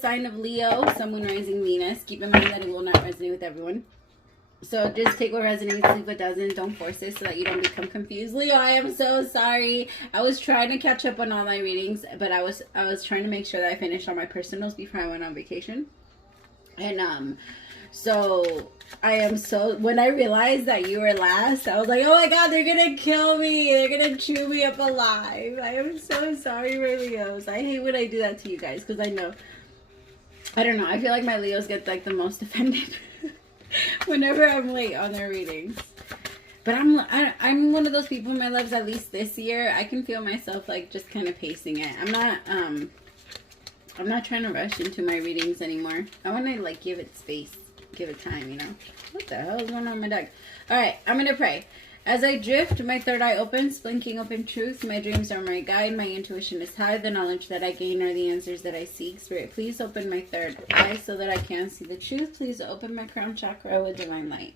sign of Leo, Sun, Moon, Rising, Venus. Keep in mind that it will not resonate with everyone. So just take what resonates, leave what doesn't. Don't force it so that you don't become confused. Leo, I am so sorry. I was trying to catch up on all my readings, but I was trying to make sure that I finished all my personals before I went on vacation. And so I am so, when I realized that you were last, I was like, oh my god, they're gonna kill me. They're gonna chew me up alive. I am so sorry for Leos. I hate when I do that to you guys because I know, I don't know, I feel like my Leos get like the most offended whenever I'm late on their readings. But I'm one of those people in my lives, at least this year, I can feel myself like just kind of pacing it. I'm not trying to rush into my readings anymore. I want to like give it space, give it time, you know. What the hell is going on with my deck? Alright, I'm going to pray. As I drift, my third eye opens, blinking open truth. My dreams are my guide. My intuition is high. The knowledge that I gain are the answers that I seek. Spirit, please open my third eye so that I can see the truth. Please open my crown chakra with divine light.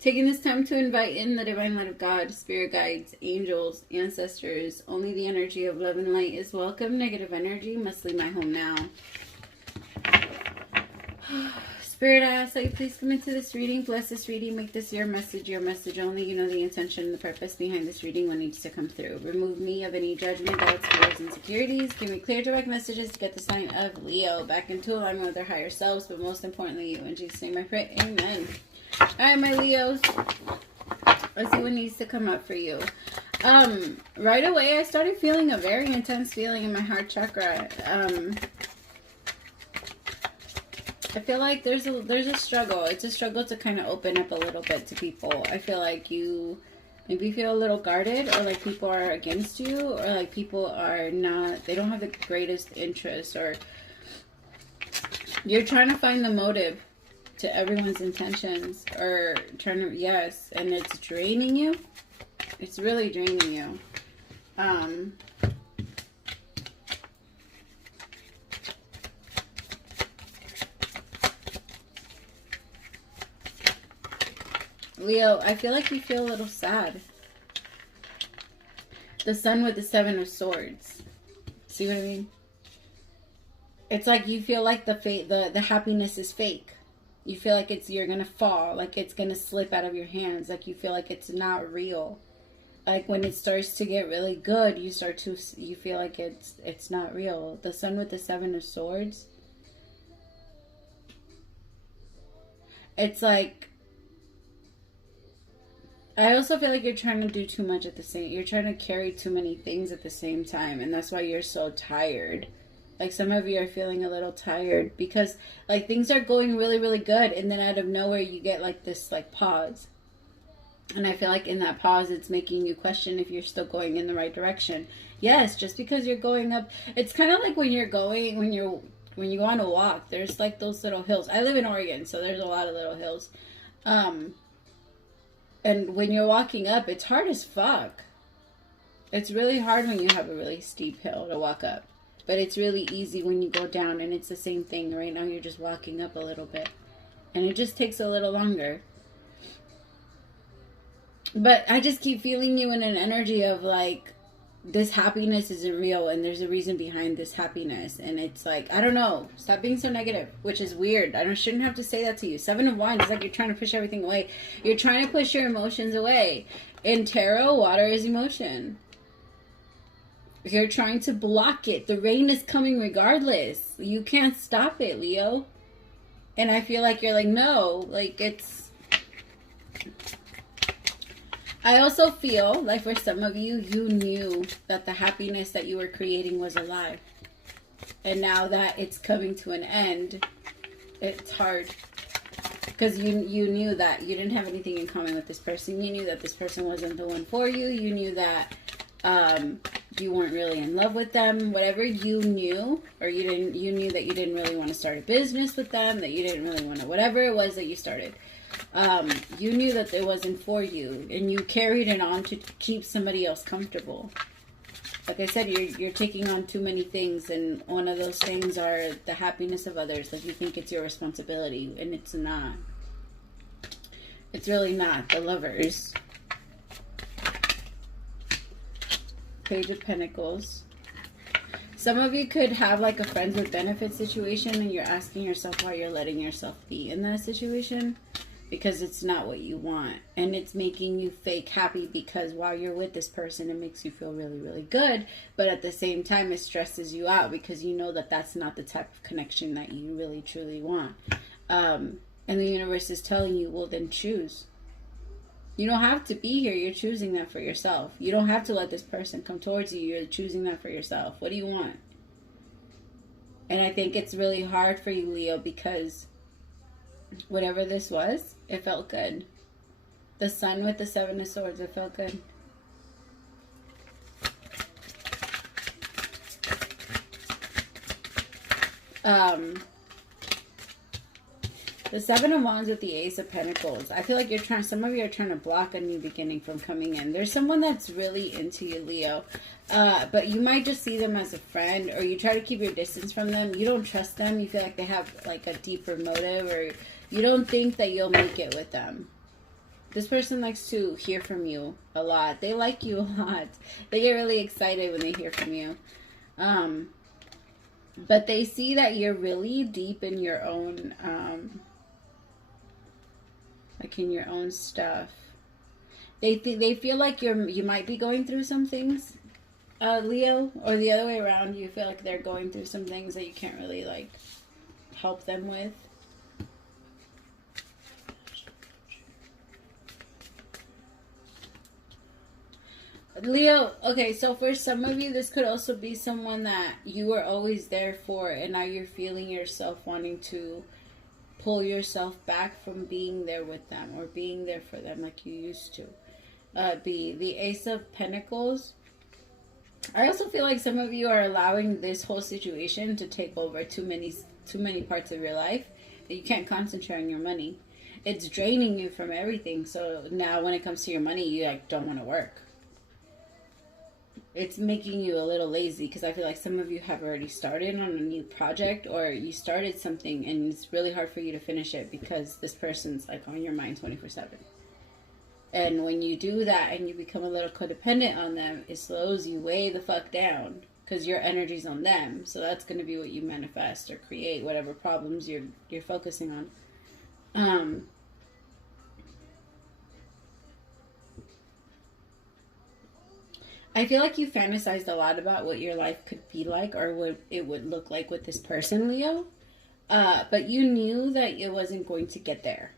Taking this time to invite in the divine light of God, spirit guides, angels, ancestors. Only the energy of love and light is welcome. Negative energy must leave my home now. Spirit, I ask that you please come into this reading. Bless this reading. Make this your message only. You know the intention and the purpose behind this reading, what needs to come through. Remove me of any judgment, doubts, fears, insecurities. Give me clear, direct messages to get the sign of Leo back into alignment with their higher selves, but most importantly, you. In Jesus' name I pray. Amen. Alright, my Leos. Let's see what needs to come up for you. Right away, I started feeling a very intense feeling in my heart chakra. I feel like there's a struggle. It's a struggle to kind of open up a little bit to people. I feel like you maybe feel a little guarded, or like people are against you, or like people are not, they don't have the greatest interest, or you're trying to find the motive to everyone's intentions, or trying to, yes, and it's draining you. It's really draining you. Leo, I feel like you feel a little sad. The Sun with the Seven of Swords. See what I mean? It's like you feel like the happiness is fake. You feel like you're gonna fall, like it's gonna slip out of your hands, like you feel like it's not real. Like when it starts to get really good, you feel like it's not real. The Sun with the Seven of Swords. It's like, I also feel like you're trying to do too much at the same, you're trying to carry too many things at the same time, and that's why you're so tired. Like some of you are feeling a little tired because like things are going really, really good, and then out of nowhere you get like this like pause. And I feel like in that pause, it's making you question if you're still going in the right direction. Yes, just because you're going up, it's kind of like when you go on a walk, there's like those little hills. I live in Oregon, so there's a lot of little hills. And when you're walking up, it's hard as fuck. It's really hard when you have a really steep hill to walk up. But it's really easy when you go down, and it's the same thing. Right now you're just walking up a little bit. And it just takes a little longer. But I just keep feeling you in an energy of like, this happiness isn't real, and there's a reason behind this happiness. And it's like, I don't know, stop being so negative, which is weird. shouldn't have to say that to you. Seven of Wands is like you're trying to push everything away. You're trying to push your emotions away. In tarot, water is emotion. You're trying to block it. The rain is coming regardless. You can't stop it, Leo. And I feel like you're like, no, like it's... I also feel like for some of you, you knew that the happiness that you were creating was a lie. And now that it's coming to an end, it's hard. Because you knew that you didn't have anything in common with this person. You knew that this person wasn't the one for you. You knew that you weren't really in love with them. Whatever you knew, or you knew that you didn't really want to start a business with them, that you didn't really want to, whatever it was that you started. You knew that it wasn't for you, and you carried it on to keep somebody else comfortable. Like I said, you're taking on too many things, and one of those things are the happiness of others. Like you think it's your responsibility, and it's not. It's really not. The Lovers. Page of Pentacles. Some of you could have like a friends with benefits situation, and you're asking yourself why you're letting yourself be in that situation, because it's not what you want, and it's making you fake happy, because while you're with this person it makes you feel really, really good, but at the same time it stresses you out because you know that that's not the type of connection that you really truly want. And the universe is telling you, well, then choose. You don't have to be here. You're choosing that for yourself. You don't have to let this person come towards you. You're choosing that for yourself. What do you want? And I think it's really hard for you, Leo, because whatever this was, it felt good. The Sun with the Seven of Swords, it felt good. The Seven of Wands with the Ace of Pentacles. I feel like you're trying, some of you are trying to block a new beginning from coming in. There's someone that's really into you, Leo. But you might just see them as a friend, or you try to keep your distance from them. You don't trust them. You feel like they have like a deeper motive, or you don't think that you'll make it with them. This person likes to hear from you a lot. They like you a lot. They get really excited when they hear from you. But they see that you're really deep in your own, like in your own stuff. They feel like you might be going through some things, Leo, or the other way around. You feel like they're going through some things that you can't really like help them with. Leo, okay, so for some of you, this could also be someone that you were always there for, and now you're feeling yourself wanting to pull yourself back from being there with them, or being there for them like you used to be. The Ace of Pentacles. I also feel like some of you are allowing this whole situation to take over too many parts of your life, that you can't concentrate on your money. It's draining you from everything. So now when it comes to your money, you like don't want to work. It's making you a little lazy, because I feel like some of you have already started on a new project, or you started something and it's really hard for you to finish it because this person's like on your mind 24/7. And when you do that and you become a little codependent on them, it slows you way the fuck down, because your energy's on them. So that's going to be what you manifest or create, whatever problems you're focusing on. I feel like you fantasized a lot about what your life could be like, or what it would look like with this person, Leo. But you knew that it wasn't going to get there.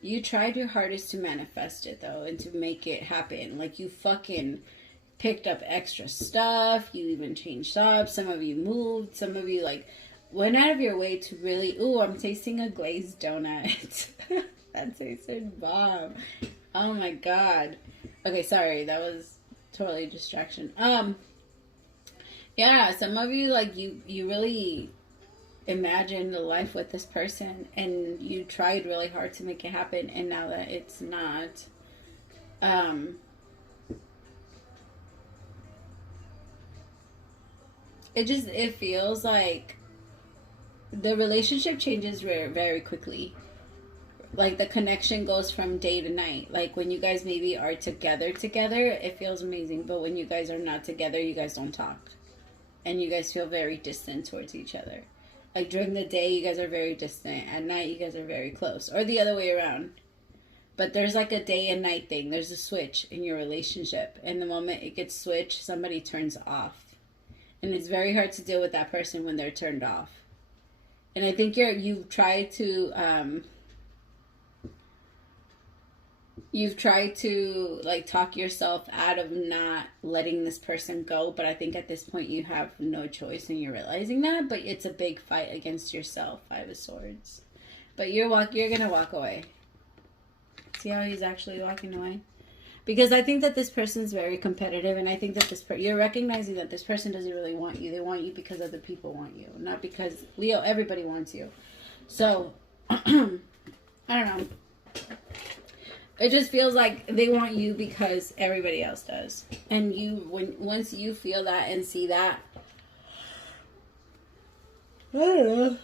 You tried your hardest to manifest it, though, and to make it happen. Like, you fucking picked up extra stuff. You even changed jobs. Some of you moved. Some of you, like, went out of your way to really... Ooh, I'm tasting a glazed donut. That tasted bomb. Oh, my God. Okay, sorry. That was... totally distraction. Yeah, some of you, like, you really imagined a life with this person, and you tried really hard to make it happen, and now that it's not, it feels like the relationship changes very, very quickly. Like, the connection goes from day to night. Like, when you guys maybe are together, it feels amazing. But when you guys are not together, you guys don't talk. And you guys feel very distant towards each other. Like, during the day, you guys are very distant. At night, you guys are very close. Or the other way around. But there's like a day and night thing. There's a switch in your relationship. And the moment it gets switched, somebody turns off. And it's very hard to deal with that person when they're turned off. And I think you've tried to... You've tried to, like, talk yourself out of not letting this person go, but I think at this point you have no choice, and you're realizing that, but it's a big fight against yourself, Five of Swords. But you're going to walk away. See how he's actually walking away? Because I think that this person's very competitive, and I think that you're recognizing that this person doesn't really want you. They want you because other people want you, not because, Leo, everybody wants you. So, I don't know. It just feels like they want you because everybody else does. And once you feel that and see that, I don't know,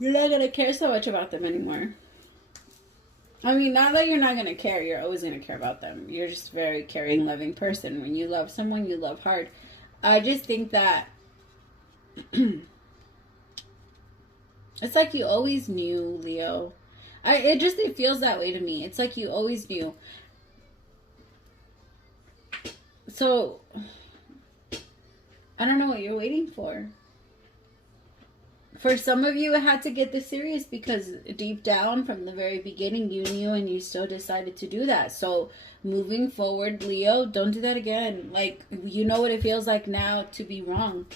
you're not going to care so much about them anymore. I mean, not that you're not going to care. You're always going to care about them. You're just a very caring, loving person. When you love someone, you love hard. I just think that it's like you always knew, Leo. It feels that way to me. It's like you always knew. So, I don't know what you're waiting for. For some of you, it had to get this serious because deep down from the very beginning, you knew and you still decided to do that. So, moving forward, Leo, don't do that again. Like, you know what it feels like now to be wrong.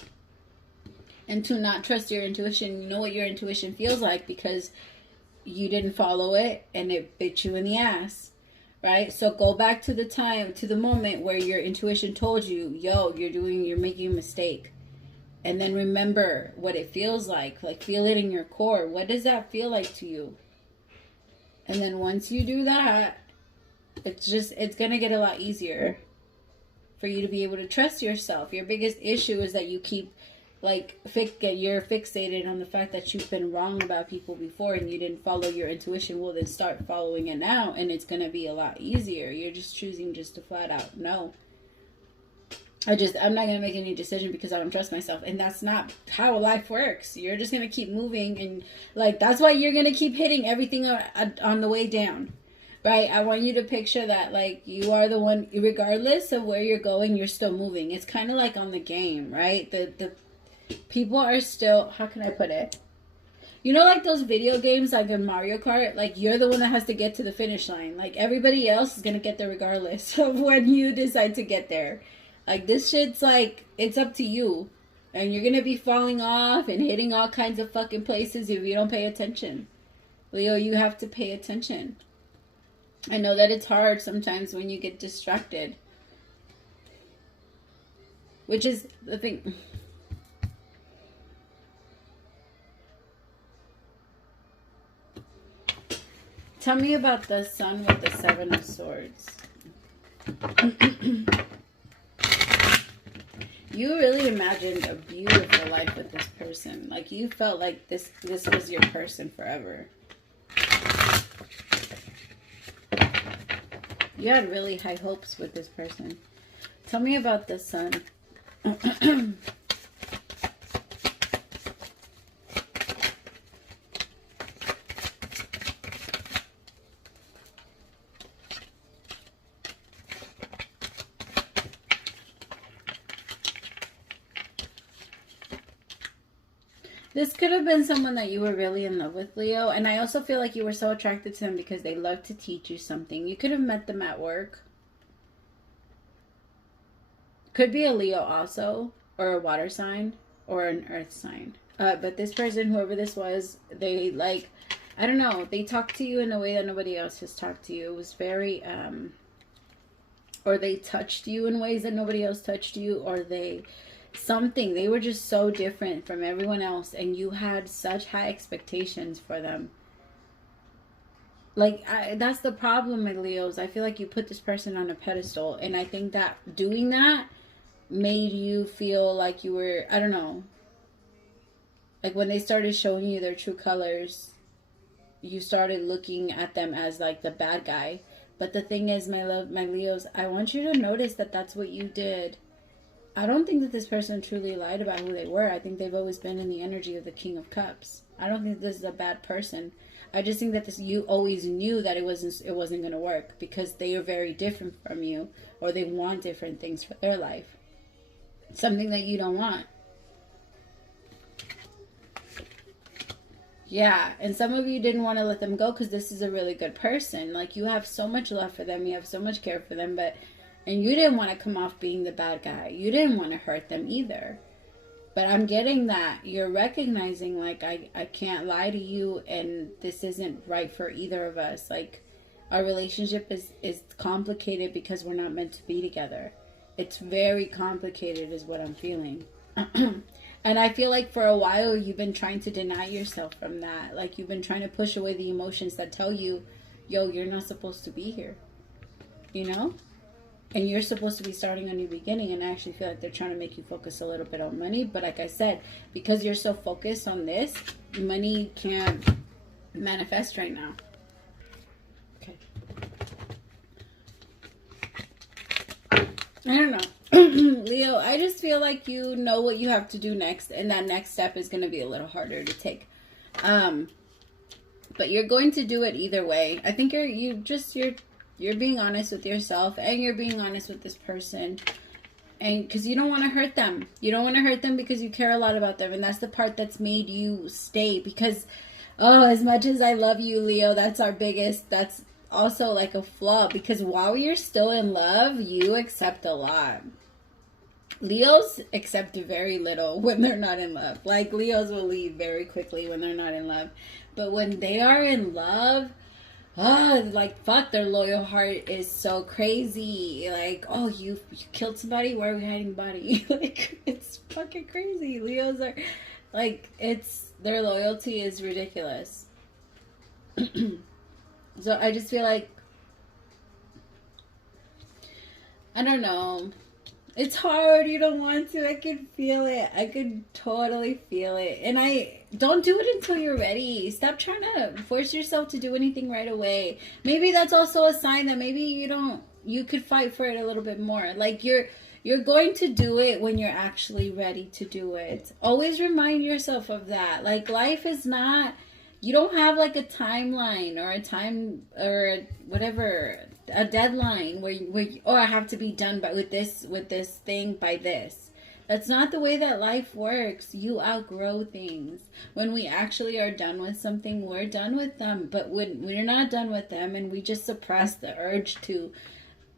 And to not trust your intuition. You know what your intuition feels like because you didn't follow it and it bit you in the ass. Right? So go back to the moment where your intuition told you, yo, you're making a mistake. And then remember what it feels like feel it in your core. What does that feel like to you? And then once you do that, it's going to get a lot easier for you to be able to trust yourself. Your biggest issue is that you keep you're fixated on the fact that you've been wrong about people before and you didn't follow your intuition. Well, then start following it now and it's going to be a lot easier. You're just choosing just to flat out no. I'm not going to make any decision because I don't trust myself. And that's not how life works. You're just going to keep moving. And that's why you're going to keep hitting everything on the way down. Right? I want you to picture that you are the one, regardless of where you're going, you're still moving. It's kind of like on the game, right? The people are still, how can I put it? You know, like those video games, like in Mario Kart, you're the one that has to get to the finish line. Everybody else is going to get there regardless of when you decide to get there. This shit's it's up to you. And you're going to be falling off and hitting all kinds of fucking places if you don't pay attention. Leo, you have to pay attention. I know that it's hard sometimes when you get distracted. Which is the thing. Tell me about the Sun with the Seven of Swords. You really imagined a beautiful life with this person. You felt like this was your person forever. You had really high hopes with this person. Tell me about the Sun. This could have been someone that you were really in love with, Leo. And I also feel like you were so attracted to them because they love to teach you something. You could have met them at work. Could be a Leo also. Or a water sign. Or an earth sign. But this person, whoever this was, they I don't know. They talked to you in a way that nobody else has talked to you. It was very, or they touched you in ways that nobody else touched you. Or they were just so different from everyone else and you had such high expectations for them. That's the problem, my Leos. I feel like you put this person on a pedestal and I think that doing that made you feel like you were, I don't know, when they started showing you their true colors, you started looking at them as the bad guy. But the thing is, my Leos, I want you to notice that that's what you did. I don't think that this person truly lied about who they were. I think they've always been in the energy of the King of Cups. I don't think this is a bad person. I just think that you always knew that it wasn't going to work because they are very different from you or they want different things for their life. Something that you don't want. Yeah, and some of you didn't want to let them go because this is a really good person. You have so much love for them. You have so much care for them, and you didn't want to come off being the bad guy. You didn't want to hurt them either. But I'm getting that you're recognizing, I can't lie to you and this isn't right for either of us. Our relationship is complicated because we're not meant to be together. It's very complicated is what I'm feeling. And I feel like for a while you've been trying to deny yourself from that. You've been trying to push away the emotions that tell you, yo, you're not supposed to be here. You know? And you're supposed to be starting a new beginning, and I actually feel like they're trying to make you focus a little bit on money. But like I said, because you're so focused on this, money can't manifest right now. I don't know. Leo, I just feel like you know what you have to do next, and that next step is going to be a little harder to take. But you're going to do it either way. I think you're being honest with yourself, and you're being honest with this person. And because you don't want to hurt them. You don't want to hurt them because you care a lot about them. And that's the part that's made you stay. Because, oh, as much as I love you, Leo, that's also like a flaw. Because while you're still in love, you accept a lot. Leos accept very little when they're not in love. Like, Leos will leave very quickly when they're not in love. But when they are in love, oh, like, fuck, their loyal heart is so crazy. Like, oh, you killed somebody? Where are we hiding the body? Like, it's fucking crazy. Leos are, like, their loyalty is ridiculous. So I just feel like, I don't know. It's hard. You don't want to. I could feel it. I could totally feel it. And don't do it until you're ready. Stop trying to force yourself to do anything right away. Maybe that's also a sign that maybe you could fight for it a little bit more. Like, you're going to do it when you're actually ready to do it. Always remind yourself of that. Like, life is not, you don't have like a timeline or a time or whatever, a deadline where I have to be done with this thing by this. That's not the way that life works. You outgrow things. When we actually are done with something, we're done with them. But when we're not done with them and we just suppress the urge to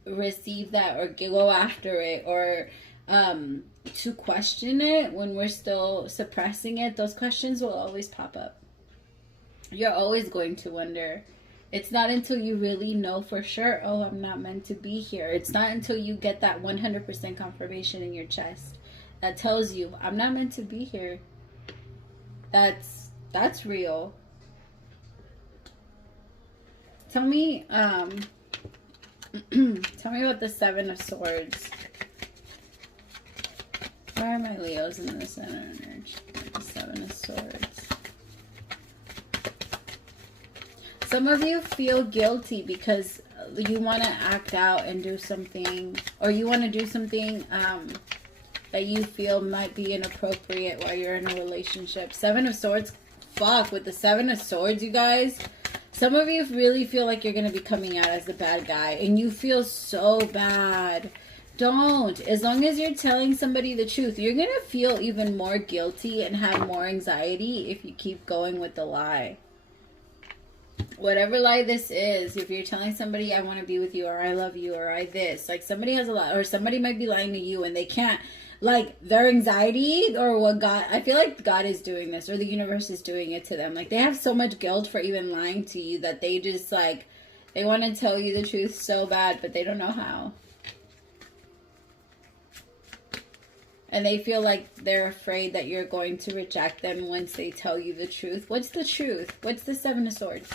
receive that or go after it or to question it, when we're still suppressing it, those questions will always pop up. You're always going to wonder. It's not until you really know for sure, oh, I'm not meant to be here. It's not until you get that 100% confirmation in your chest that tells you, I'm not meant to be here. That's real. Tell me about the Seven of Swords. Where are my Leos in the center energy? The Seven of Swords. Some of you feel guilty because you want to act out and do something, or you want to do something that you feel might be inappropriate while you're in a relationship. Seven of Swords, fuck, with the Seven of Swords, you guys. Some of you really feel like you're going to be coming out as the bad guy, and you feel so bad. Don't. As long as you're telling somebody the truth, you're going to feel even more guilty and have more anxiety if you keep going with the lie. Whatever lie this is, if you're telling somebody I want to be with you, or I love you, or I this, like, somebody has a lie, or somebody might be lying to you and they can't, like, their anxiety, or what God, I feel like God is doing this, or the universe is doing it to them. Like, they have so much guilt for even lying to you that they just, like, they want to tell you the truth so bad, but they don't know how. And they feel like they're afraid that you're going to reject them once they tell you the truth. What's the truth? What's the Seven of Swords?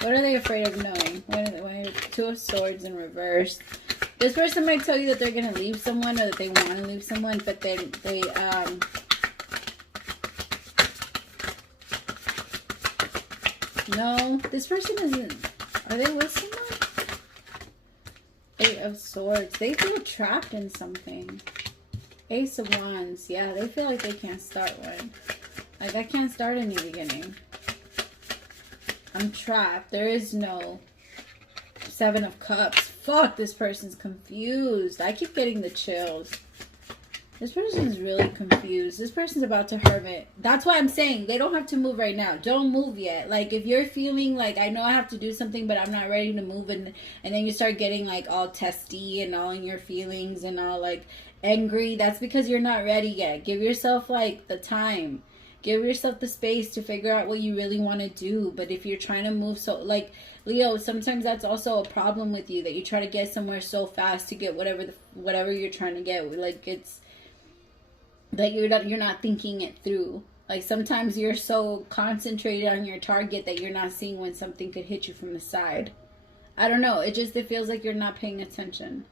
What are they afraid of knowing? Why are Two of Swords in reverse? This person might tell you that they're going to leave someone, or that they want to leave someone, but then they no, this person isn't. Are they with someone? Eight of Swords. They feel trapped in something. Ace of Wands. Yeah, they feel like they can't start one. Like, I can't start a new beginning. I'm trapped. There is no Seven of Cups. Fuck, this person's confused. I keep getting the chills. This person's really confused. This person's about to hermit. That's why I'm saying they don't have to move right now. Don't move yet. Like, if you're feeling like, I know I have to do something, but I'm not ready to move, and then you start getting, like, all testy and all in your feelings and all, like, angry, that's because you're not ready yet. Give yourself, like, the time. Give yourself the space to figure out what you really want to do. But if you're trying to move so, like, Leo, sometimes that's also a problem with you, that you try to get somewhere so fast to get whatever you're trying to get. Like, it's that you're not thinking it through. Like, sometimes you're so concentrated on your target that you're not seeing when something could hit you from the side. I don't know. It feels like you're not paying attention.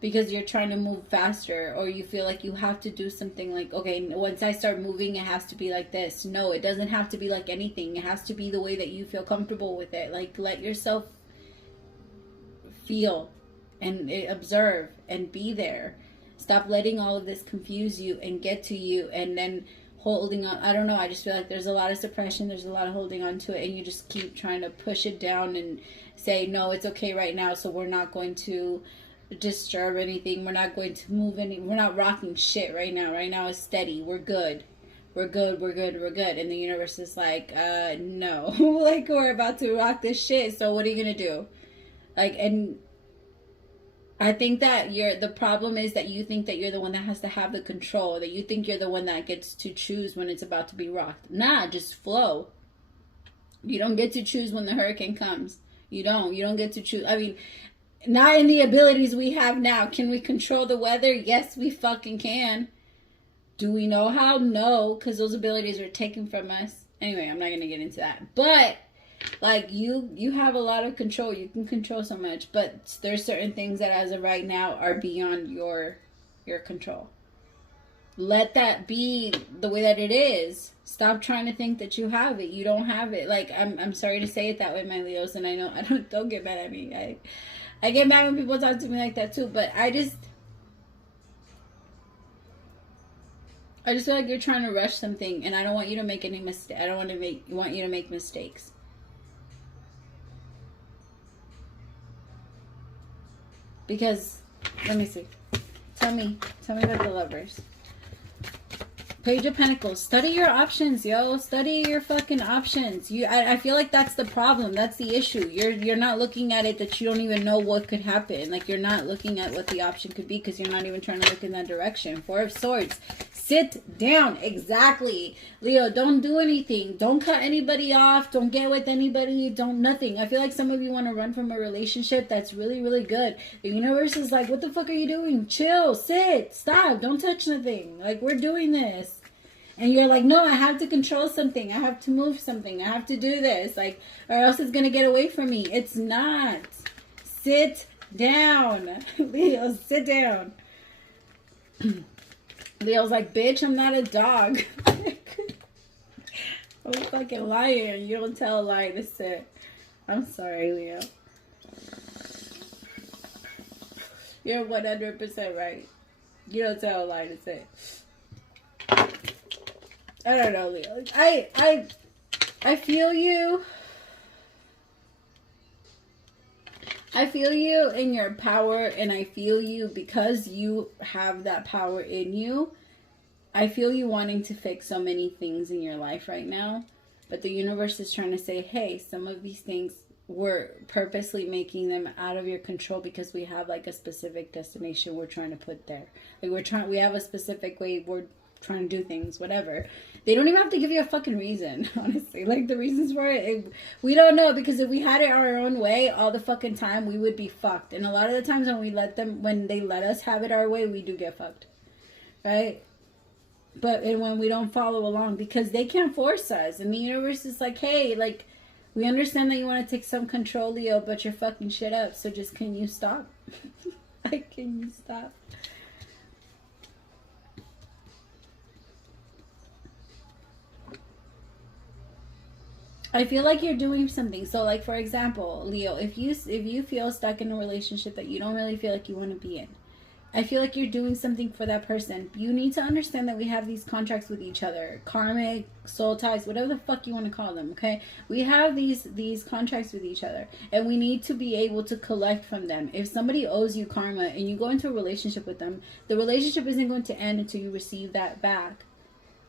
Because you're trying to move faster, or you feel like you have to do something, like, okay, once I start moving, it has to be like this. No, it doesn't have to be like anything. It has to be the way that you feel comfortable with it. Like, let yourself feel and observe and be there. Stop letting all of this confuse you and get to you, and then holding on. I don't know, I just feel like there's a lot of suppression, there's a lot of holding on to it, and you just keep trying to push it down and say, no, it's okay right now, so we're not going to disturb anything, we're not going to move any, we're not rocking shit right now. Right now is steady, we're good. We're good. And the universe is like, no. Like, we're about to rock this shit, so what are you going to do? Like, and I think that the problem is that you think that you're the one that has to have the control, that you think you're the one that gets to choose when it's about to be rocked. Nah, just flow. You don't get to choose when the hurricane comes. You don't get to choose. I mean, not in the abilities we have now. Can we control the weather? Yes, we fucking can. Do we know how? No, because those abilities are taken from us. Anyway, I'm not going to get into that. But, like, you have a lot of control. You can control so much. But there's certain things that, as of right now, are beyond your control. Let that be the way that it is. Stop trying to think that you have it. You don't have it. Like, I'm sorry to say it that way, my Leos. And I know, don't get mad at me. I get mad when people talk to me like that, too. But I just feel like you're trying to rush something, and I don't want you to make any mistake. I don't want you to make mistakes. Because, let me see. Tell me about the Lovers. Page of Pentacles. Study your options, yo. Study your fucking options. I feel like that's the problem. That's the issue. You're not looking at it, that you don't even know what could happen. Like, you're not looking at what the option could be because you're not even trying to look in that direction. Four of Swords. Sit down. Exactly. Leo, don't do anything. Don't cut anybody off. Don't get with anybody. Don't nothing. I feel like some of you want to run from a relationship that's really, really good. The universe is like, what the fuck are you doing? Chill. Sit. Stop. Don't touch nothing. Like, we're doing this. And you're like, no, I have to control something. I have to move something. I have to do this. Like, or else it's going to get away from me. It's not. Sit down. Leo, sit down. Leo's like, bitch, I'm not a dog. I'm fucking lying. You don't tell a lie to sit. I'm sorry, Leo. You're 100% right. You don't tell a lie to sit. I don't know, Leo. I feel you. I feel you in your power, and I feel you because you have that power in you. I feel you wanting to fix so many things in your life right now. But the universe is trying to say, hey, some of these things, we're purposely making them out of your control because we have like a specific destination we're trying to put there. Like we have a specific way we're trying to do things, whatever. They don't even have to give you a fucking reason, honestly. Like, the reasons for it, we don't know, because if we had it our own way all the fucking time, we would be fucked. And a lot of the times when they let us have it our way, we do get fucked, right? But when we don't follow along, because they can't force us, and the universe is like, hey, like, we understand that you want to take some control, Leo, but you're fucking shit up, so just, can you stop? Like, can you stop? I feel like you're doing something. So, like, for example, Leo, if you feel stuck in a relationship that you don't really feel like you want to be in, I feel like you're doing something for that person. You need to understand that we have these contracts with each other. Karmic, soul ties, whatever the fuck you want to call them, okay? We have these contracts with each other. And we need to be able to collect from them. If somebody owes you karma and you go into a relationship with them, the relationship isn't going to end until you receive that back.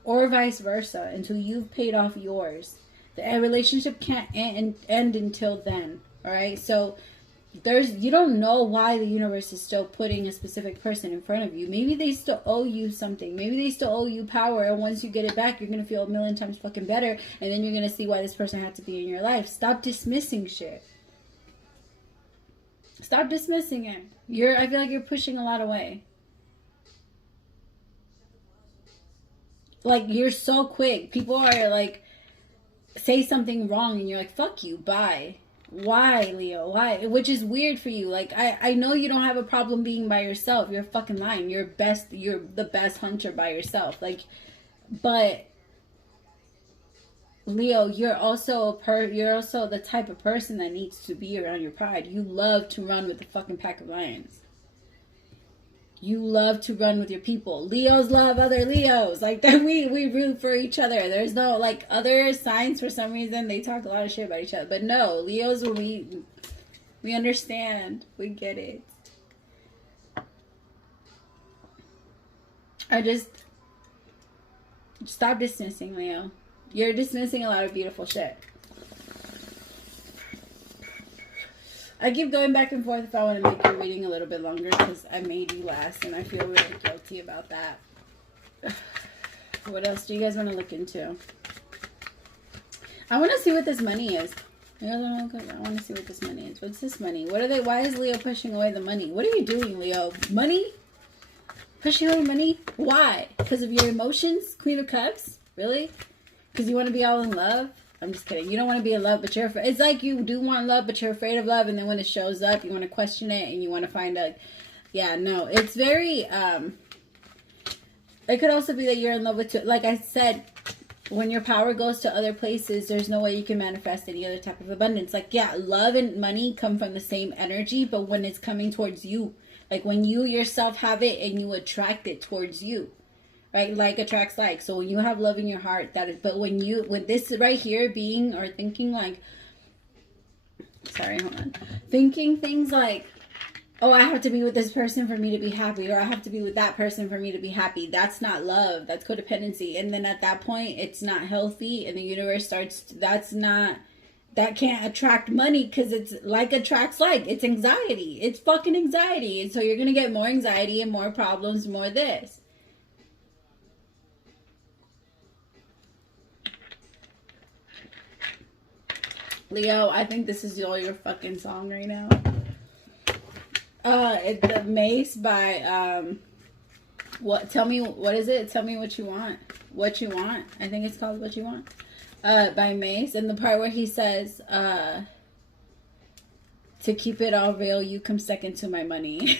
Or vice versa, until you've paid off yours. The relationship can't end until then, all right? So you don't know why the universe is still putting a specific person in front of you. Maybe they still owe you something. Maybe they still owe you power, and once you get it back, you're going to feel a million times fucking better, and then you're going to see why this person had to be in your life. Stop dismissing shit. Stop dismissing it. I feel like you're pushing a lot away. Like, you're so quick. People are like, say something wrong and you're like, fuck you, bye. Why, Leo? Why? Which is weird for you. Like, I know you don't have a problem being by yourself. You're fucking lying. You're the best hunter by yourself. Like, but Leo, you're also the type of person that needs to be around your pride. You love to run with the fucking pack of lions. You love to run with your people. Leos love other Leos. Like that, we root for each other. There's no, like, other signs, for some reason they talk a lot of shit about each other. But no, Leos, when we understand. We get it. I just stop dismissing, Leo. You're dismissing a lot of beautiful shit. I keep going back and forth if I want to make your reading a little bit longer because I made you last and I feel really guilty about that. What else do you guys want to look into? I want to see what this money is. I want to see what this money is. What's this money? What are they? Why is Leo pushing away the money? What are you doing, Leo? Money? Pushing away money? Why? Because of your emotions? Queen of Cups? Really? Because you want to be all in love? I'm just kidding. You don't want to be in love, but you're afraid. It's like you do want love, but you're afraid of love. And then when it shows up, you want to question it and you want to find out. Yeah, no. It's very, it could also be that you're in love with, like I said, when your power goes to other places, there's no way you can manifest any other type of abundance. Like, yeah, love and money come from the same energy, but when it's coming towards you, like when you yourself have it and you attract it towards you. Right? Like attracts like. So when you have love in your heart, that is, but when this right here being or thinking like, sorry, hold on. Thinking things like, oh, I have to be with this person for me to be happy, or I have to be with that person for me to be happy. That's not love. That's codependency. And then at that point, it's not healthy and the universe starts, that can't attract money because it's like attracts like. It's anxiety. It's fucking anxiety. And so you're going to get more anxiety and more problems, more this. Leo, I think this is all your fucking song right now. It's the Mace by, tell me, what is it? Tell me what you want. What you want. I think it's called What You Want. By Mace. And the part where he says, to keep it all real, you come second to my money.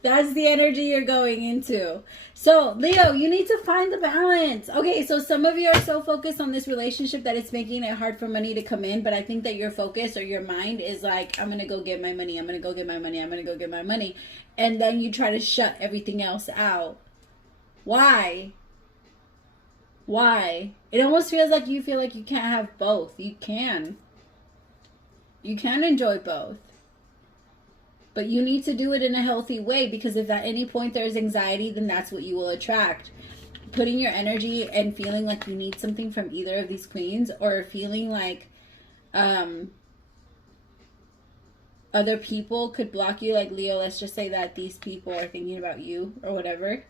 That's the energy you're going into. So, Leo, you need to find the balance. Okay, so some of you are so focused on this relationship that it's making it hard for money to come in. But I think that your focus or your mind is like, I'm going to go get my money. I'm going to go get my money. I'm going to go get my money. And then you try to shut everything else out. Why? Why? It almost feels like you feel like you can't have both. You can. You can enjoy both. But you need to do it in a healthy way, because if at any point there's anxiety, then that's what you will attract. Putting your energy and feeling like you need something from either of these queens, or feeling like other people could block you. Like, Leo, let's just say that these people are thinking about you or whatever,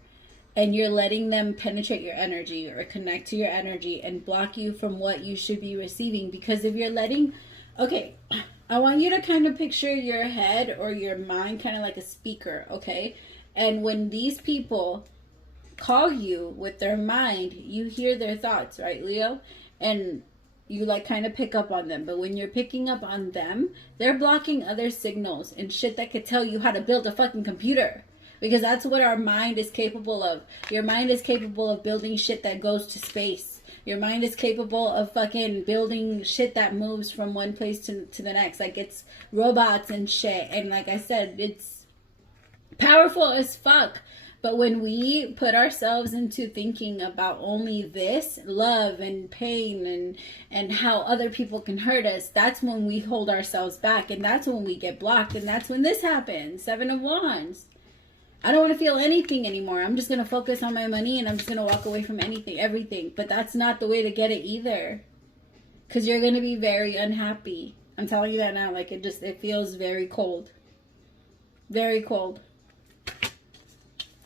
and you're letting them penetrate your energy or connect to your energy and block you from what you should be receiving. Because if you're letting... Okay, I want you to kind of picture your head or your mind kind of like a speaker, okay? And when these people call you with their mind, you hear their thoughts, right, Leo? And you like kind of pick up on them. But when you're picking up on them, they're blocking other signals and shit that could tell you how to build a fucking computer. Because that's what our mind is capable of. Your mind is capable of building shit that goes to space. Your mind is capable of fucking building shit that moves from one place to the next. Like, it's robots and shit. And like I said, it's powerful as fuck. But when we put ourselves into thinking about only this, love and pain and how other people can hurt us, that's when we hold ourselves back. And that's when we get blocked. And that's when this happens. 7 of Wands. I don't want to feel anything anymore. I'm just going to focus on my money and I'm just going to walk away from everything. But that's not the way to get it either. Because you're going to be very unhappy. I'm telling you that now. Like, it feels very cold. Very cold.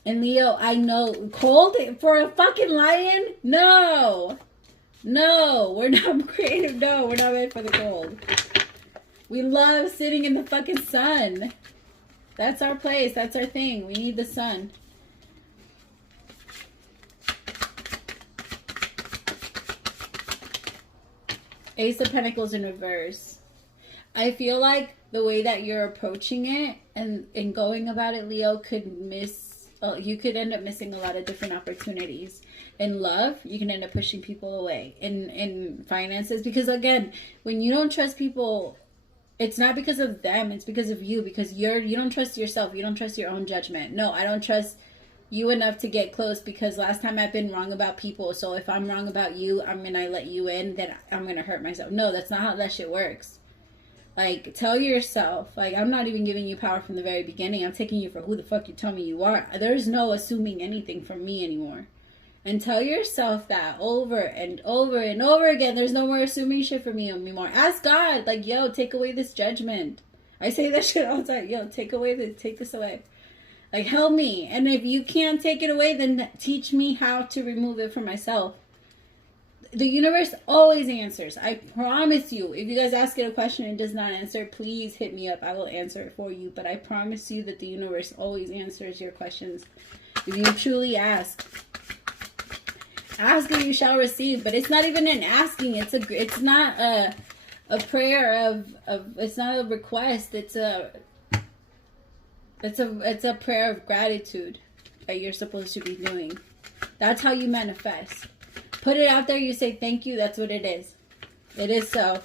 And Leo, I know, cold for a fucking lion? No. No, we're not creative. No, we're not made for the cold. We love sitting in the fucking sun. That's our place. That's our thing. We need the sun. Ace of Pentacles in reverse. I feel like the way that you're approaching it and going about it, Leo, could you could end up missing a lot of different opportunities. In love, you can end up pushing people away. In finances, because again, when you don't trust people, it's not because of them, it's because of you, because you don't trust yourself, you don't trust your own judgment. No, I don't trust you enough to get close because last time I've been wrong about people, so if I'm wrong about you, I'm gonna let you in, then I'm gonna hurt myself. No, that's not how that shit works. Like, tell yourself, like, I'm not even giving you power from the very beginning. I'm taking you for who the fuck you tell me you are. There's no assuming anything from me anymore. And tell yourself that over and over and over again. There's no more assuming shit from me anymore. Ask God, like, yo, take away this judgment. I say that shit all the time. Yo, take this away. Like, help me. And if you can't take it away, then teach me how to remove it from myself. The universe always answers. I promise you. If you guys ask it a question and it does not answer, please hit me up. I will answer it for you. But I promise you that the universe always answers your questions. If you truly ask. Ask and you shall receive. But it's not even an asking. It's not a prayer of it's not a request. It's a prayer of gratitude that you're supposed to be doing. That's how you manifest. Put it out there, you say thank you, that's what it is. It is so.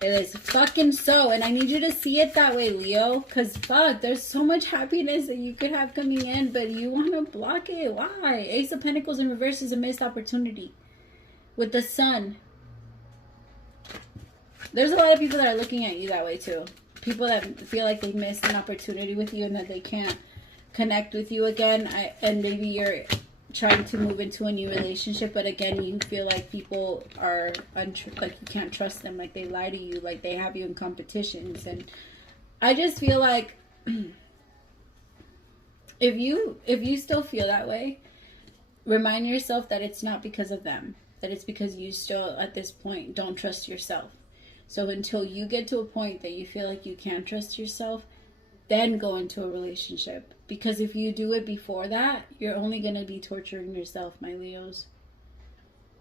It is fucking so. And I need you to see it that way, Leo. Because fuck, there's so much happiness that you could have coming in, but you want to block it. Why? Ace of Pentacles in reverse is a missed opportunity. With the sun. There's a lot of people that are looking at you that way too. People that feel like they missed an opportunity with you and that they can't connect with you again. And maybe you're trying to move into a new relationship, but again, you feel like people are like you can't trust them, like they lie to you, like they have you in competitions. And I just feel like if you still feel that way, remind yourself that it's not because of them, that it's because you still at this point don't trust yourself. So until you get to a point that you feel like you can't trust yourself, then go into a relationship. Because if you do it before that, you're only going to be torturing yourself, my Leos.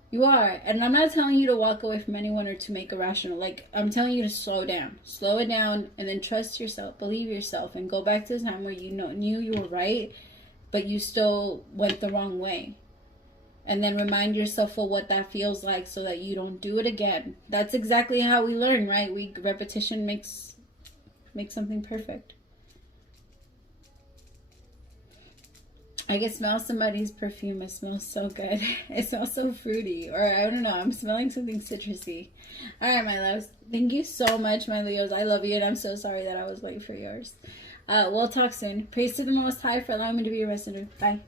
You are. And I'm not telling you to walk away from anyone or to make irrational. Like, I'm telling you to slow down. Slow it down and then trust yourself. Believe yourself. And go back to the time where you knew you were right, but you still went the wrong way. And then remind yourself of what that feels like so that you don't do it again. That's exactly how we learn, right? Repetition makes something perfect. I can smell somebody's perfume. It smells so good. It smells so fruity. Or I don't know. I'm smelling something citrusy. All right, my loves. Thank you so much, my Leos. I love you, and I'm so sorry that I was late for yours. We'll talk soon. Praise to the Most High for allowing me to be your messenger. Bye.